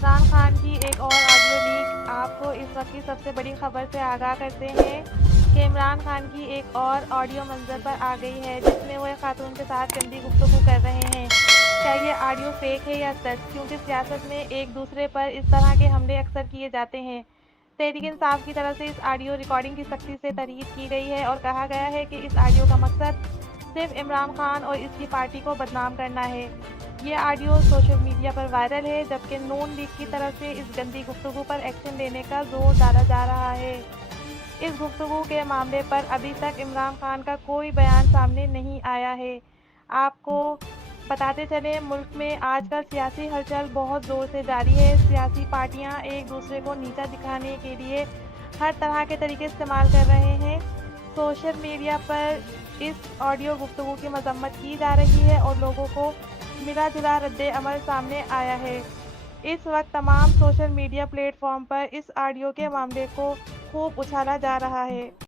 इमरान खान की एक और ऑडियो लीक आपको इस वक्त की सबसे बड़ी खबर से आगाह करते हैं कि इमरान खान की एक और ऑडियो मंजर पर आ गई है जिसमें वो एक खातून के साथ गंदी गुफ्तगू कर रहे हैं। क्या ये ऑडियो फेक है या सच? क्योंकि सियासत में एक दूसरे पर इस तरह के हमले अक्सर किए जाते हैं। तहरीक इंसाफ की तरफ से इस ऑडियो रिकॉर्डिंग की सख्ती से तारीफ की गई है और कहा गया है कि इस ऑडियो का मकसद सिर्फ इमरान खान और इसकी पार्टी को बदनाम करना है। ये ऑडियो सोशल मीडिया पर वायरल है जबकि नून लीग की तरफ से इस गंदी गुफ्तगू पर एक्शन लेने का जोर डाला जा रहा है। इस गुफ्तगू के मामले पर अभी तक इमरान खान का कोई बयान सामने नहीं आया है। आपको बताते चले, मुल्क में आजकल सियासी हलचल बहुत ज़ोर से जारी है। सियासी पार्टियां एक दूसरे को नीचा दिखाने के लिए हर तरह के तरीके इस्तेमाल कर रहे हैं। सोशल मीडिया पर इस ऑडियो गुफ्तगू की मजम्मत की जा रही है और लोगों को मिला जुला रद्द अमल सामने आया है। इस वक्त तमाम सोशल मीडिया प्लेटफॉर्म पर इस ऑडियो के मामले को खूब उछाला जा रहा है।